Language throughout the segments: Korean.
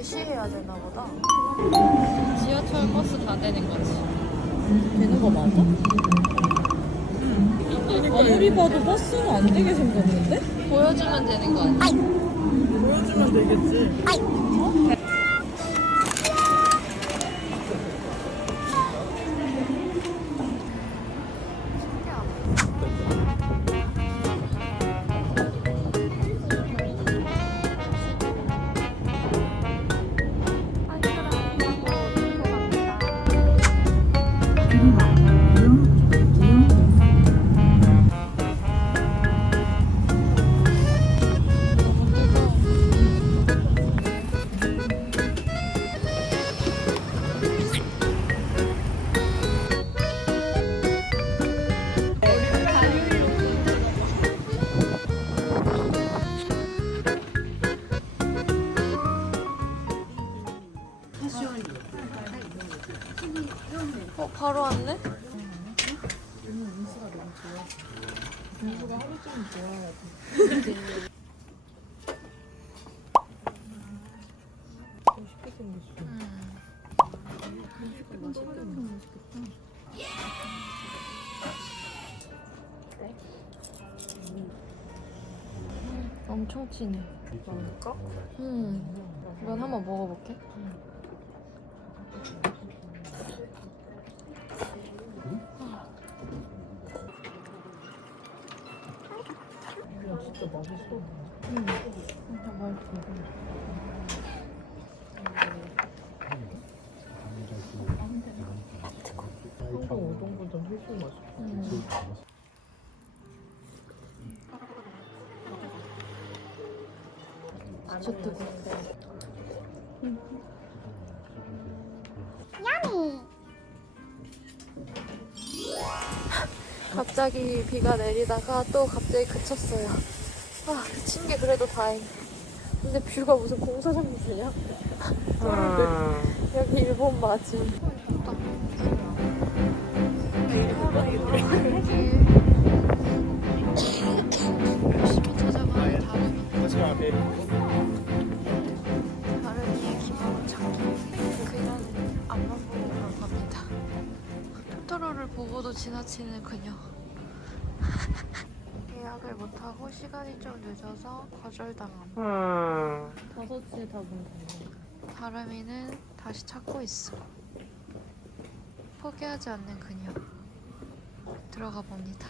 제시해야 되나 보다. 지하철 버스 다 되는 거지. 되는 거 맞아? 아무리 봐도 버스는 안 되게 생겼는데? 보여주면 되는 거 아니야? 보여주면 되겠지. 어, 생겼겠다. 엄청 진해. 먹을까? 음. 이건 한번 먹어볼게. 진짜 뜨거. 갑자기 비가 내리다가 또 갑자기 그쳤어요. 아, 그친 게 그래도 다행. 근데 뷰가 무슨 공사장이야? 여기 일본 맞음. 열심히 찾아가는 다른 다른 이의 기분 찾기 그녀는 앞만 보고 갑니다 토토로를 보고도 지나치는 그녀 예약을 못하고 시간이 좀 늦어서 거절당함 다섯 시에 다 문 닫는 다름이는 다시 찾고 있어. 포기하지 않는 그녀 들어가 봅니다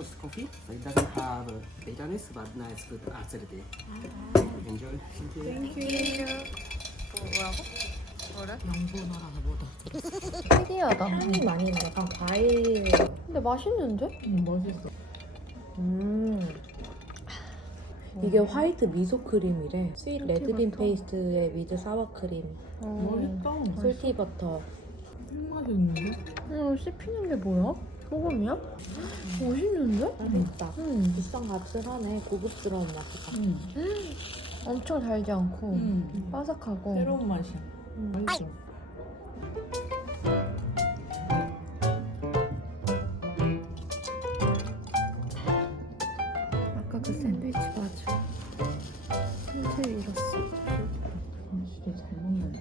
roast coffee, so it doesn't have uh, bitterness, but nice good acidity. Enjoy. Thank you. 뭐라고? 뭐래? 영분어라서 못 특이하다 향이 많이 나. 약간 과일. 근데 맛있는데? 음, 맛있어. 음. 이게 화이트 미소 크림이래. 스윗 레드빈 버터. 페이스트에 위드 사워 크림, 맛있다. 솔티 버터. 맛있는데? 음, 씹히는 게 뭐야? 소금이야? 맛있는데? 맛있다. 음, 비싼 값을 하네. 고급스러운 맛이다. 응. 엄청 달지 않고 응. 바삭하고 새로운 맛이야. 맛있어. 아까 그 샌드위치 맞아 손질 잃었어 진짜 잘 먹는다.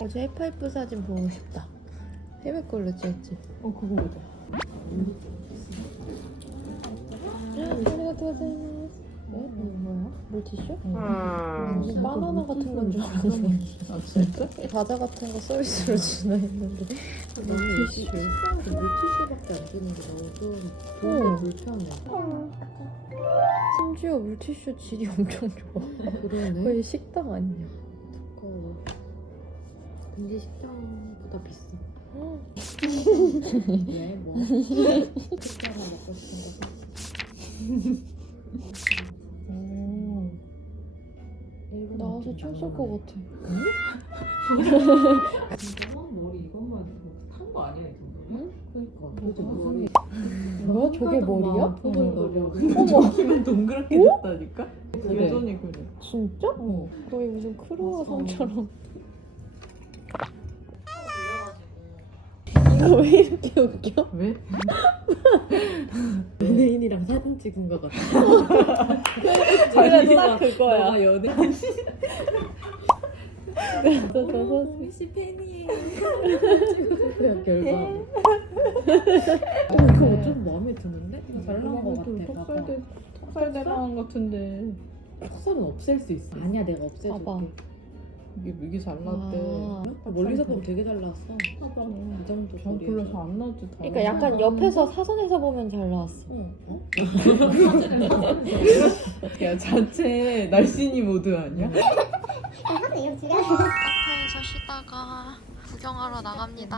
어제 해파이프 사진 보고 싶다 해외 걸로 찍었지 어, 그거 보자. 아 물티슈? 무슨 음. 바나나 같은 건 줄 알았네 아, 진짜? 과자 같은 거 서비스로 주나 했는데 물티슈. 물티슈밖에 안 주는 게 너무 좀 어. 불편해. 심지어 물티슈 질이 엄청 좋아 그러네. 거의 식당 아니냐 두꺼워. 근데 식당보다 비싸. 왜? 뭐? 식당을 먹고 싶은 거. 오 춤출 것 같아. 머리 이것만 탄 거 아니야 이 정도면? 그러니까. 그래서 뭐야? 저게 머리야? 어머 기분 동그랗게 됐다니까? 그래. 여전히 그래 진짜? 어. 거의 무슨 크루아상처럼. 이거 왜 이렇게 웃겨? 왜? 연예인이랑 사진 찍은 것 같아. 그래, 딱 그거야. 너가 연예인. 진짜 저 사진. 미씨 팬이에요. 그냥 결과. 어, 이거 좀 마음에 드는데? 잘 나온 것 같아. 봐봐. 턱살대 턱살대 나온 같은데 턱살은 없앨 수 있어. 아니야, 내가 없애줄게. 봐봐. 이게 이게 잘 나왔대 아. 아, 멀리서 보면 되게 잘 나왔어. 봐봐. 이 정도 전. 별로 안 나왔지 다 그러니까 약간 옆에서 사선에서 보면 잘 나왔어. 어? 어? 야 자체 날씬이 모드 아니야? 카페에서 쉬다가 구경하러 나갑니다.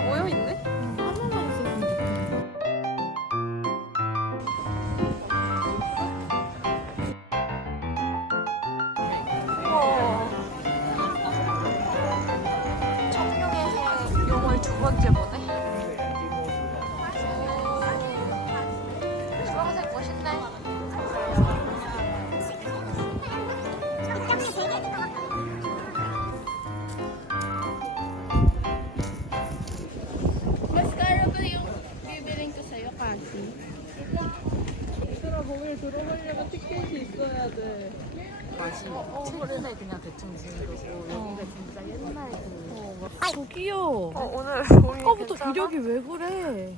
모여있네? 대충 지은 거고 여기가 진짜 옛날 그 저기요. 어, 오늘 몸이 아까부터 기력이 왜 그래?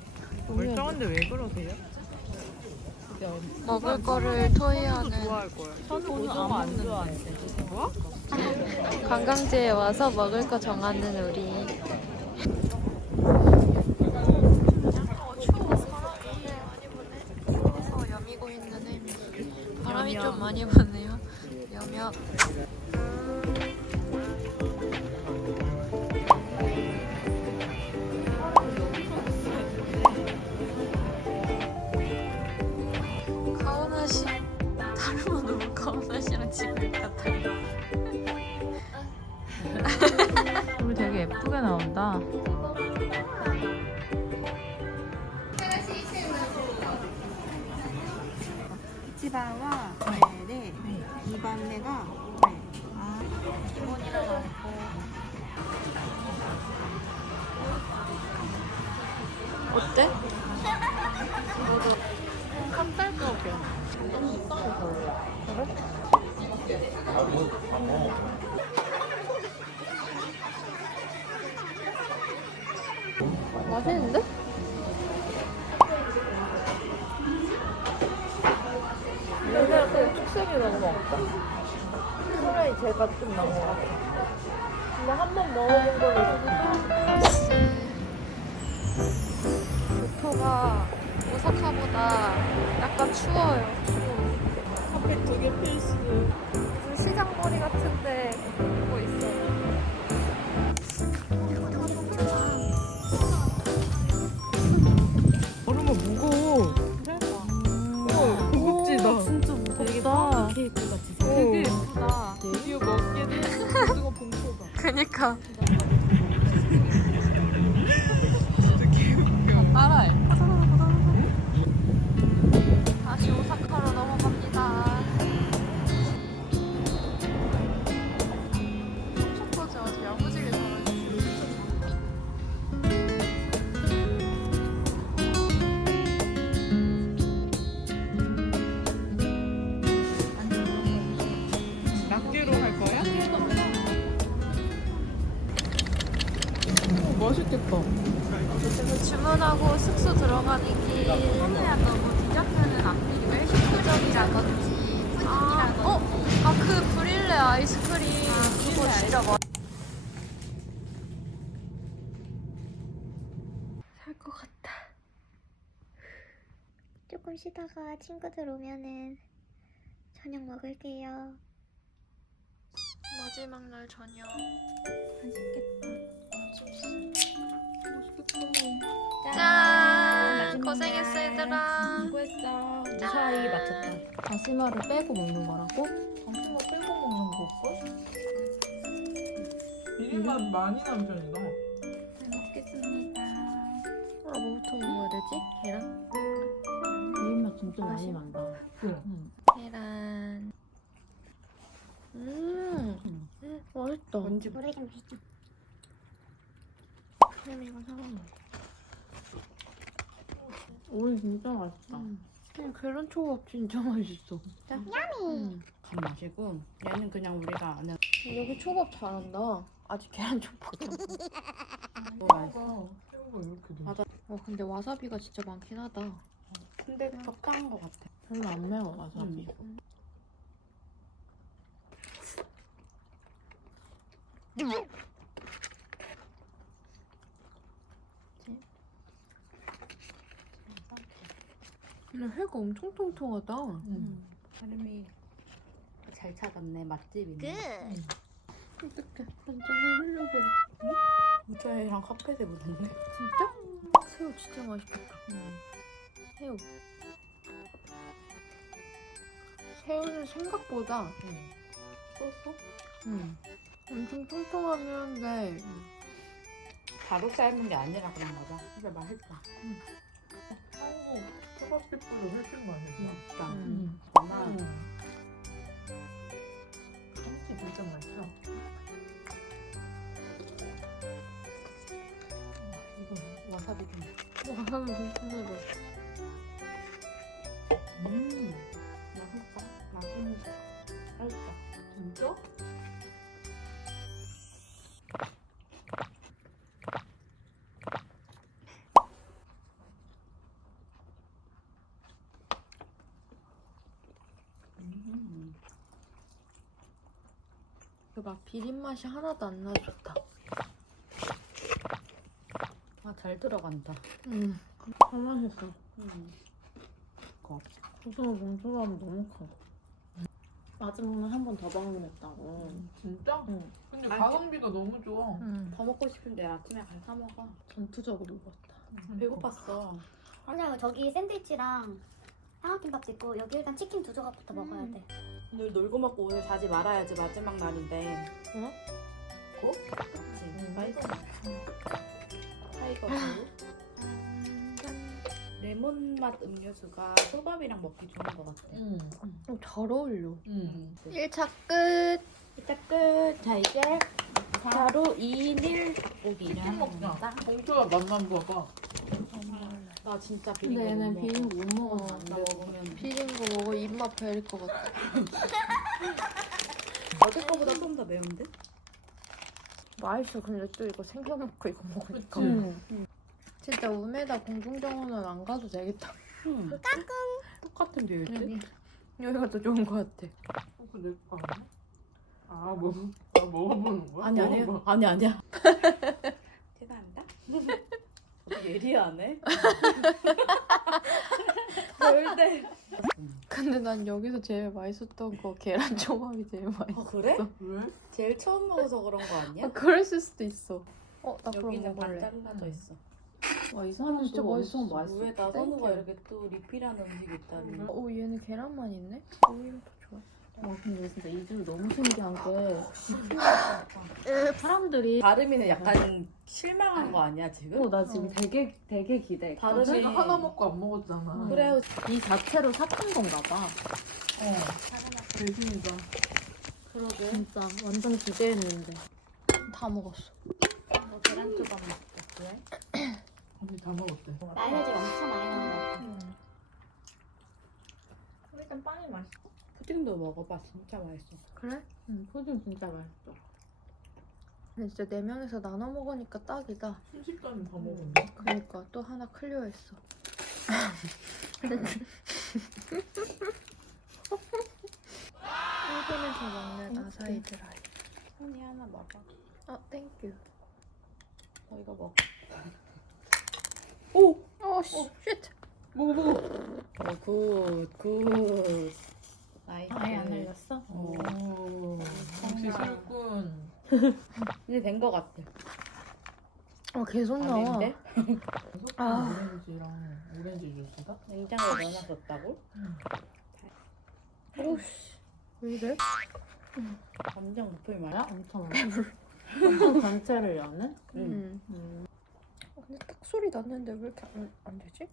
멀쩡한데 왜 그러세요? 먹을 거를 토해하는 좋아할 저는 오늘 안 좋아하는데 뭐? 관광지에 와서 먹을 거 정하는 우리. 어, 추워. 바람이 많이 부네. 추워서 여미고 있는 해. 바람이 좀 많이 부네요. 왜냐면. 가오나시 다른 너무 가오나시랑 집을 같아요 우리 되게 예쁘게 나온다. 이치바와 집안내가 네. 아, 기본이라 많고 어때? 이거도 깜짝깜이야 너무 식당이 별로야 그래? 안 먹어 맛있는데? 축색이 너무 없다. 소라이 제가 좀 나은 것 같아. 근데 한 번 먹어본 걸로 도쿄가 오사카보다 약간 추워요. 하필 두개 필수 무슨 시장 거리 같은데 지금 주문하고 숙소 들어가는 길. 너무 디저트는 안 필요해 식후점이라든지 아, 어? 아, 그 브릴레 아이스크림. 그거 진짜 맛. 살것 같다. 조금 쉬다가 친구들 오면은 저녁 먹을게요. 마지막 날 저녁. 맛있겠다. 짠! 고생했어 얘들아. 수고했어. 무사히 맞췄다. 다시마를 빼고 먹는 거라고? 당신가 빼고 먹는 거걸? 1인만 많이 난 편이다. 먹겠습니다. 아 뭐부터 먹어야 되지? 계란? 비빔맛 진짜 많이 난다. 계란. 음, 음 맛있다. 뭔지 해 사와 먹어. 오이 진짜 맛있다. 음, 계란 초밥 진짜 맛있어. 음. 간 마시고 얘는 그냥 우리가 아는 여기 초밥 잘한다. 아직 계란 초밥. 거 맛있어. 맞아. 어 근데 와사비가 진짜 많긴 하다. 근데 적당한 것 같아. 별로 안 매워 와사비. 근데 회가 엄청 통통하다. 음. 사람이 잘 찾았네 맛집이네. 어떡해. 완전 흘려버려. 우주애랑 카페에 묻었네. 진짜? 새우 진짜 맛있겠다. 새우. 새우는 생각보다 소스? 음, 엄청 통통하긴 한데 바로 삶은 게 아니라 그런 거다. 진짜 맛있다. 한 국 초밥집보다 훨씬 맛있어. 맛있다. 음. 엄마 참치 진짜 맛있어. 이거 와사비 좀. 와사비 괜찮아. 음 막 비린 맛이 하나도 안 나서 좋다. 아 잘 들어간다. 음. 잘 맛있어. 음. 고등어 뭉쳐가면 너무 커. 마지막에 한번 더 방문했다고. 진짜? 응. 근데 가성비가 너무 좋아. 음. 더 먹고 싶은데 아침에 갈 사 먹어. 전투적으로 먹었다. 배고팠어. 원래 저기 샌드위치랑 삼각김밥도 있고 여기 일단 치킨 두 조각부터 먹어야 돼. 오늘 놀고 먹고 오늘 자지 말아야지 마지막 날인데. 어? 고? 그치. 맛있어. 타이거 우 레몬 맛 음료수가 초밥이랑 먹기 좋은 것 같아. 응. 어, 잘 어울려. 응. 1차 끝. 일단 끝. 자 이제 바로 2일 닭고기를 치킨 먹자. 봉투가 맛만 봐봐. 나 진짜 비린 근데 거 얘는 못 비린 먹어. 거못 먹어서 어, 안 나 돼. 먹으면 비린 거 먹어 입맛 베릴 것 같아. 어제 거보다 좀 더 매운데? 맛있어. 근데 또 이거 생겨 먹고 이거 먹으니까. 응. 진짜 우메다 공중정원은 안 가도 되겠다. 응. 똑같은 비율 듯? 여기 여기가 더 좋은 것 같아. 어, 거 아니야? 아, 뭐, 나 먹어보는 거야? 아니 아니 먹어봐. 아니 아니야. 어떻게 예리하네? 절대. 근데 난 여기서 제일 맛있었던 거 계란 초밥이 제일 맛있어. 아 그래? 왜? 제일 처음 먹어서 그런 거 아니야? 아, 그랬을 수도 있어. 어, 나 그럼 여기는 반 먹을래. 잘라져 있어. 와, 이 사람 진짜 또 맛있어. 엄청 맛있어. 왜 나선우가 이렇게 또 리필하는 음식이 있다니. 어, 얘는 계란만 있네? 오히려 더 좋아. 와, 근데 진짜 이줄 너무 신기한 게 사람들이 다름이는 약간 실망한 거 아니야 지금? 어, 나 지금 되게 되게 기대해. 다른 내가 애- 하나 먹고 안 먹었잖아. 그래 이 자체로 샀던 건가 봐. 어. 대신이다. 그러게. 진짜 완전 기대했는데. 다 먹었어. 너 계란 초밥 먹겠어? 왜? 언니 다 먹었대. 마요네즈 엄청 많이 넣은 거 같아. 일단 빵이 맛있어. 푸딩도 먹어봐 진짜 맛있어. 그래? 응, 푸딩 진짜 맛있어. 근데 진짜 네 명이서 나눠 먹으니까 딱이다. 순식간에 다 먹었네. 그러니까 또 하나 클리어했어. 일본에서 먹는 아사히 드라이. 손이 하나 먹어. 어, 땡큐. 너 이거 먹어. 어, 씨, 쉣. 먹어, 먹어. 어, 굿, 굿. 나이스. 아예 안 흘렸어? 어. 오. 역시 술꾼. 이제 된거 같아. 아 계속 나와. 아닌데? 아. 오렌지랑 오렌지 주스가? 냉장고에 넣어놨었다고? 오씨. 왜 이래? 감정 높을 만야 엄청 엄청 전체를 여는? 음. 음. 어, 근데 딱 소리 났는데 왜 이렇게 안, 안 되지?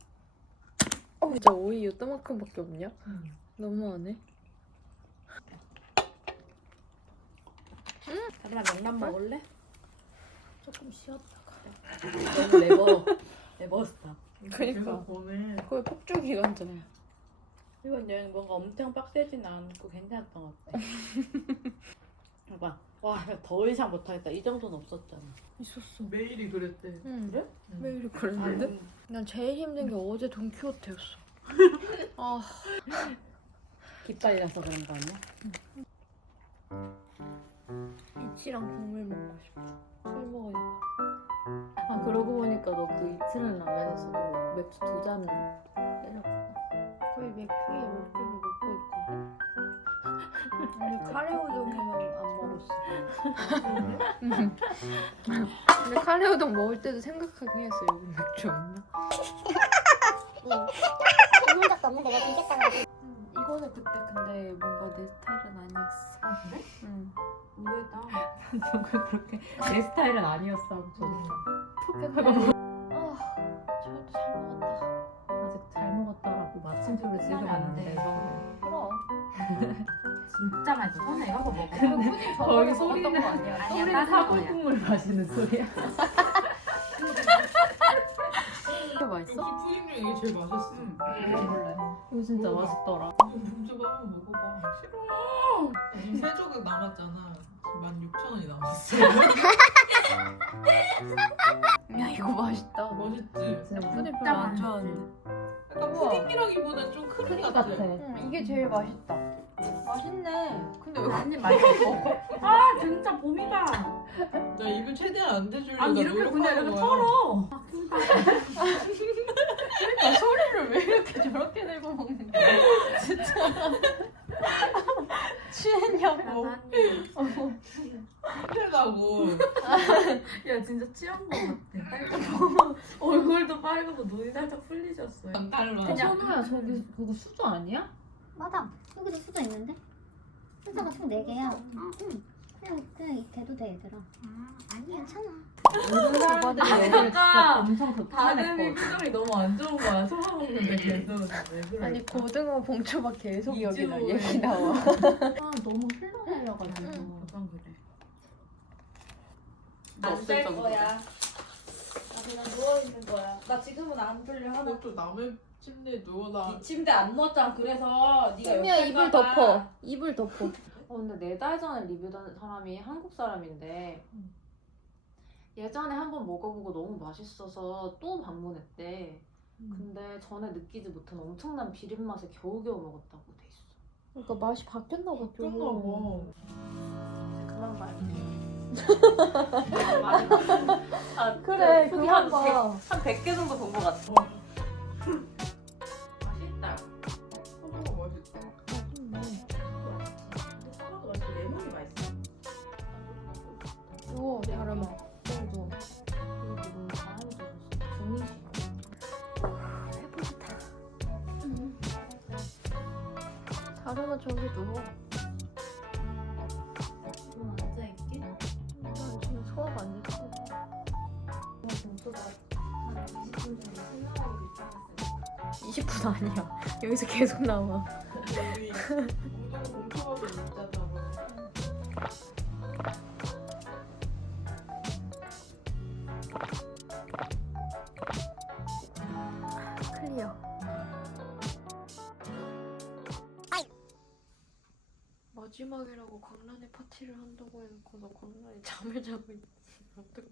어 진짜 오이 요따만큼밖에 없냐? 너무하네. 하지만 냉면 먹을래? 조금 쉬었다가. 너무 레버 레버스타. 그니까. 보네. 거의 폭주 기간잖아. 이번 여행 뭔가 엄청 빡세진 않고 괜찮았던 것 같아. 봐봐. 와, 이거 더 이상 못하겠다. 이 정도는 없었잖아. 있었어. 매일이 그랬대. 응. 그래? 매일이 그랬는데? 음. 난 제일 힘든 게 어제 돈키호테였어. 아, 기빨려서 그런 거 아니야? 이치랑 국물 먹고 싶어. 술 먹으니까. 아 그러고 보니까 너 그 이틀은 라면에서도 맥주 두 잔 때렸구나. 거의 맥주에 맥주를 먹고 있거든. 근데 카레 우동이면 안 먹었어. 근데 카레 우동 먹을 때도 생각하긴 했어. 여기 맥주 없나? 먹는 적도 없는데 왜 빈겠다고 음, 이거는 그때 근데 뭔가 내 스타일은 아니었어. 아 그래? 응. 의외다. 누가 그렇게 내 스타일은 아니었어. 저 근데 아, 저도 잘 먹었다. 아직 잘 먹었다라고 마침표를 찍으면 안. 그럼. 진짜 맛있어. 내가 그거 먹어. 푸딩 저번에 먹었던 거 아니야? 아니야, 소리는 다른 사골 거야. 국물 마시는 소리야. 이게 맛있어? 푸딩 중에 이게 제일 맛있어. 이거 진짜 맛있더라. 문주가 한번 먹어봐. 싫어. 지금 세 조각 남았잖아. 지금 16,000원이 남았어. 야 이거 맛있다. 멋있지? 진짜 푸딩 진짜 별로 안 맛있지. 좋아하는데. 약간 푸딩이라기보단 좀 크림 같아. 응, 이게 제일 맛있다. 맛있네. 근데 왜 아니 맛있어. 아 진짜 봄이다. 나 입을 최대한 안 대주려고 아니 이렇게 그냥 이렇게 거야. 털어. 그러니까 소리를 왜 이렇게 저렇게 내고 먹는 거야? 진짜. 취했냐고. 힘들다고. 야 진짜 취한 거 같아. 얼굴도 빨갛고 눈이 살짝 풀리셨어요. 안 달라. 그냥- 선우야 저기 그거 수저 아니야? 맞아 여기도 수저 있는데 수저가 총 4개야 응 그냥 그냥 이 대도 돼 얘들아 아 아니야 괜찮아 모든 사람들이 여기 진짜 엄청 다름이 극한했거든. 표정이 너무 안 좋은 거야. 소화 먹는데 계속 왜 그래? 아니 고등어 봉초밥 계속 여기 나 이주호의- 얘기 나와. 아 너무 흘러내려가지고. 약간 그래. 없을 정도. 나 그냥 누워 있는 거야. 나 지금은 안 들려 하나. 그것도 남의 침대에 누워나. 네 침대 안 넣었잖아. 그래서 네가 옆에 입을 가봐. 덮어. 입을 덮어. 어, 근데 네 달 전에 리뷰한 사람이 한국 사람인데 예전에 한번 먹어보고 너무 맛있어서 또 방문했대. 근데 전에 느끼지 못한 엄청난 비린 맛에 겨우겨우 먹었다고 돼 있어. 그러니까 맛이 바뀌었나 봐. 좀. 끝나 봐. 그만 아 그래 후기 한 봐. 한 100개 정도 본 것 같아. 맛있다. 소주가 맛있다. 사과도 맛있고 레몬이 맛있어. 우와 다르마. 너무. 해보겠다. 다르마 저기 누워. 여기서 계속 나와. 우리 우동. 클리어. 마지막이라고 광란에 파티를 한다고 해놓고서 광란이 잠을 자고 어떡해.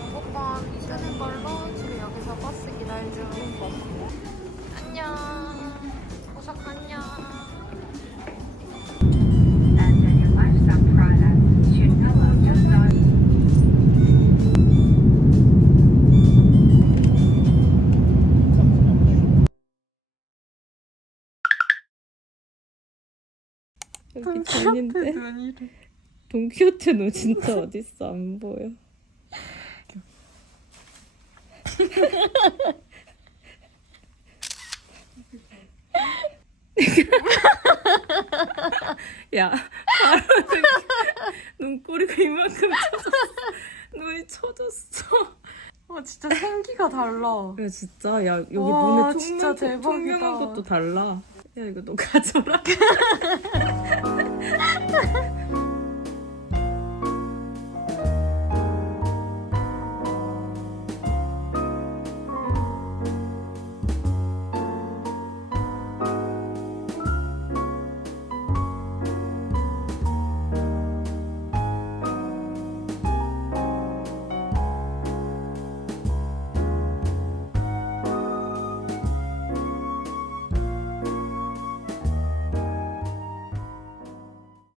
왕복권 쓰는 걸로 지금 여기서 버스 기다려 중. 안녕. 고석 안녕. 여기 전인데 돈키호테 너 진짜 어딨어 안 보여 야 바로 눈, 눈꼬리가 이만큼 쳐졌어. 눈이 쳐졌어. 와 진짜 생기가 달라. 야 진짜? 야 여기 와, 눈에 진짜 대박이다. 것도 달라. 야 이거 너 가져라